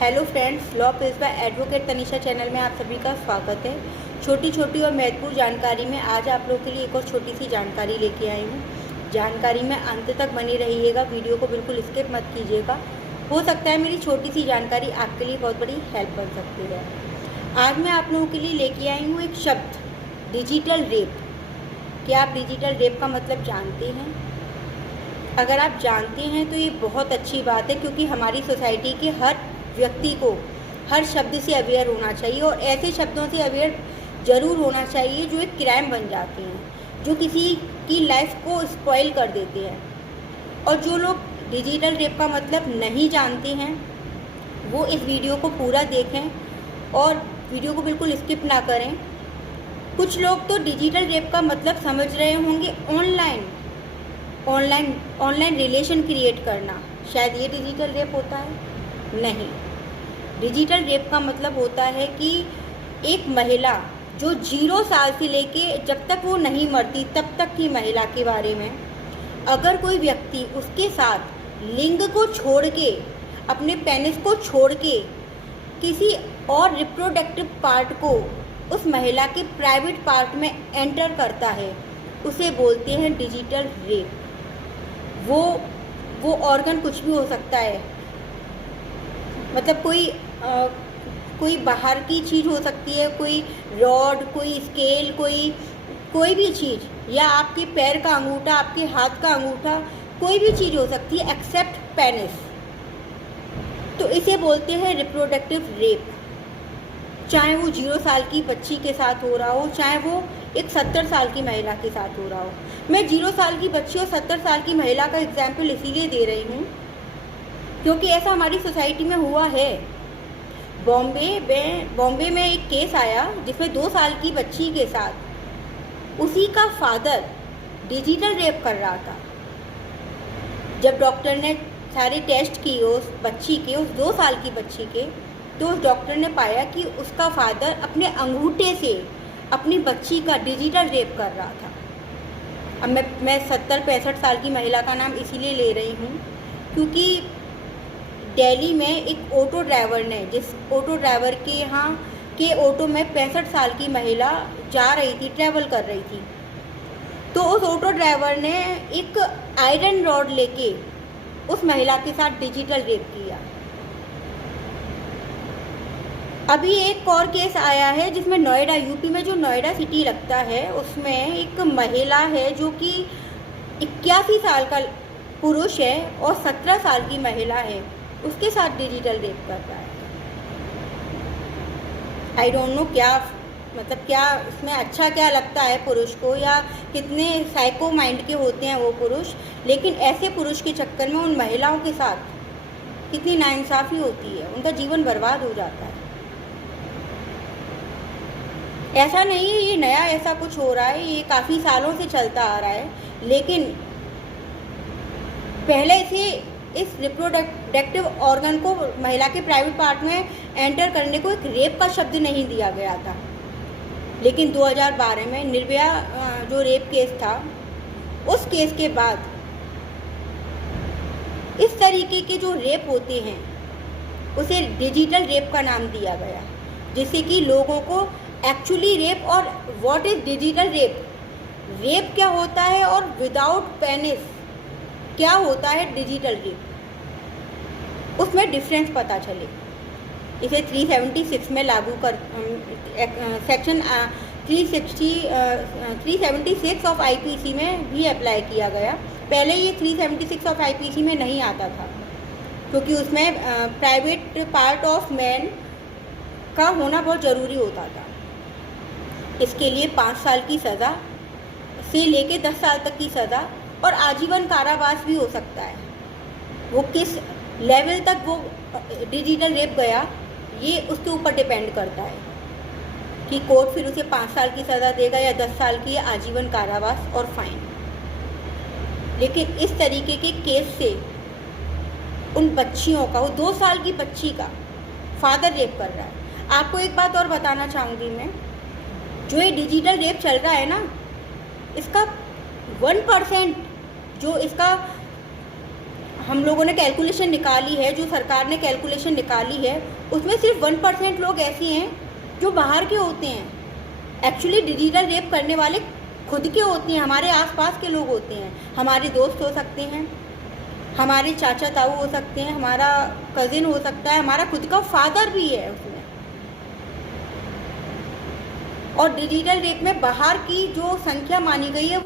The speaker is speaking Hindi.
Hello friends, law page by advocate Tanisha channel में आप सभी का स्वागत है। छोटी छोटी और महत्वपूर्ण जानकारी में आज आप लोगों के लिए एक और छोटी सी जानकारी लेके आई हूँ। जानकारी में अंत तक बनी रहिएगा, वीडियो को बिल्कुल स्किप मत कीजिएगा। हो सकता है मेरी छोटी सी जानकारी आपके लिए बहुत बड़ी हेल्प बन सकती है। आज मैं आप लोगों के लिए लेके आई हूँ एक शब्द, डिजिटल रेप। क्या आप डिजिटल रेप का मतलब जानते हैं? अगर आप जानते हैं तो ये बहुत अच्छी बात है, क्योंकि हमारी सोसाइटी के हर व्यक्ति को हर शब्द से अवेयर होना चाहिए और ऐसे शब्दों से अवेयर ज़रूर होना चाहिए जो एक क्राइम बन जाते हैं, जो किसी की लाइफ को स्पॉइल कर देते हैं। और जो लोग डिजिटल रेप का मतलब नहीं जानते हैं वो इस वीडियो को पूरा देखें और वीडियो को बिल्कुल स्किप ना करें। कुछ लोग तो डिजिटल रेप का मतलब समझ रहे होंगे ऑनलाइन रिलेशन क्रिएट करना, शायद ये डिजिटल रेप होता है। नहीं, डिजिटल रेप का मतलब होता है कि एक महिला जो 0 साल से लेके जब तक वो नहीं मरती तब तक की महिला के बारे में अगर कोई व्यक्ति उसके साथ लिंग को छोड़ के, अपने पेनिस को छोड़ के किसी और रिप्रोडक्टिव पार्ट को उस महिला के प्राइवेट पार्ट में एंटर करता है, उसे बोलते हैं डिजिटल रेप। वो ऑर्गन कुछ भी हो सकता है, मतलब कोई बाहर की चीज़ हो सकती है, कोई रॉड, कोई स्केल, कोई भी चीज़, या आपके पैर का अंगूठा, आपके हाथ का अंगूठा, कोई भी चीज़ हो सकती है एक्सेप्ट पेनिस। तो इसे बोलते हैं रिप्रोडक्टिव रेप। चाहे वो 0 साल की बच्ची के साथ हो रहा हो, चाहे वो एक 70 साल की महिला के साथ हो रहा हो। मैं 0 साल की बच्ची और 70 साल की महिला का एग्जाम्पल इसीलिए दे रही हूँ क्योंकि ऐसा हमारी सोसाइटी में हुआ है। बॉम्बे में एक केस आया जिसमें 2 साल की बच्ची के साथ उसी का फादर डिजिटल रेप कर रहा था। जब डॉक्टर ने सारे टेस्ट किए उस बच्ची के, उस 2 साल की बच्ची के, तो उस डॉक्टर ने पाया कि उसका फादर अपने अंगूठे से अपनी बच्ची का डिजिटल रेप कर रहा था। अब मैं 70-65 साल की महिला का नाम इसीलिए ले रही हूँ क्योंकि दिल्ली में एक ऑटो ड्राइवर ने, जिस ऑटो ड्राइवर के यहाँ के ऑटो में 65 साल की महिला जा रही थी, ट्रैवल कर रही थी, तो उस ऑटो ड्राइवर ने एक आयरन रॉड लेके उस महिला के साथ डिजिटल रेप किया। अभी एक और केस आया है जिसमें नोएडा, यूपी में जो नोएडा सिटी लगता है, उसमें एक महिला है जो कि 81 साल का पुरुष है और 17 साल की महिला है, उसके साथ डिजिटल रेप कर रहा है। आई डोंट नो क्या इसमें अच्छा क्या लगता है पुरुष को, या कितने साइको माइंड के होते हैं वो पुरुष, लेकिन ऐसे पुरुष के चक्कर में उन महिलाओं के साथ कितनी नाइंसाफ़ी होती है, उनका जीवन बर्बाद हो जाता है। ऐसा नहीं है ये नया ऐसा कुछ हो रहा है, ये काफ़ी सालों से चलता आ रहा है, लेकिन पहले से इस रिप्रोडक्टिव ऑर्गन को, महिला के प्राइवेट पार्ट में एंटर करने को एक रेप का शब्द नहीं दिया गया था। लेकिन 2012 में निर्भया जो रेप केस था, उस केस के बाद इस तरीके के जो रेप होते हैं उसे डिजिटल रेप का नाम दिया गया, जिससे कि लोगों को एक्चुअली रेप और व्हाट इज डिजिटल रेप क्या होता है और विदाउट पेनिस क्या होता है डिजिटल रेप, उसमें डिफरेंस पता चले। इसे 376 में लागू कर सेक्शन 376 ऑफ आईपीसी में भी अप्लाई किया गया। पहले ये 376 ऑफ आईपीसी में नहीं आता था क्योंकि उसमें प्राइवेट पार्ट ऑफ मैन का होना बहुत ज़रूरी होता था। इसके लिए 5 साल की सज़ा से लेके 10 साल तक की सज़ा और आजीवन कारावास भी हो सकता है। वो किस लेवल तक वो डिजिटल रेप गया, ये उसके ऊपर डिपेंड करता है कि कोर्ट फिर उसे 5 साल की सज़ा देगा या 10 साल की, या आजीवन कारावास और फाइन। लेकिन इस तरीके के केस से उन बच्चियों का, वो 2 साल की बच्ची का फादर रेप कर रहा है। आपको एक बात और बताना चाहूँगी मैं, जो ये डिजिटल रेप चल रहा है ना, इसका 1% जो इसका हम लोगों ने कैलकुलेशन निकाली है, जो सरकार ने कैलकुलेशन निकाली है, उसमें सिर्फ 1% लोग ऐसे हैं जो बाहर के होते हैं। एक्चुअली डिजिटल रेप करने वाले खुद के होते हैं, हमारे आसपास के लोग होते हैं। हमारे दोस्त हो सकते हैं, हमारे चाचा ताऊ हो सकते हैं, हमारा कज़िन हो सकता है, हमारा खुद का फादर भी है उसमें। और डिजिटल रेप में बाहर की जो संख्या मानी गई है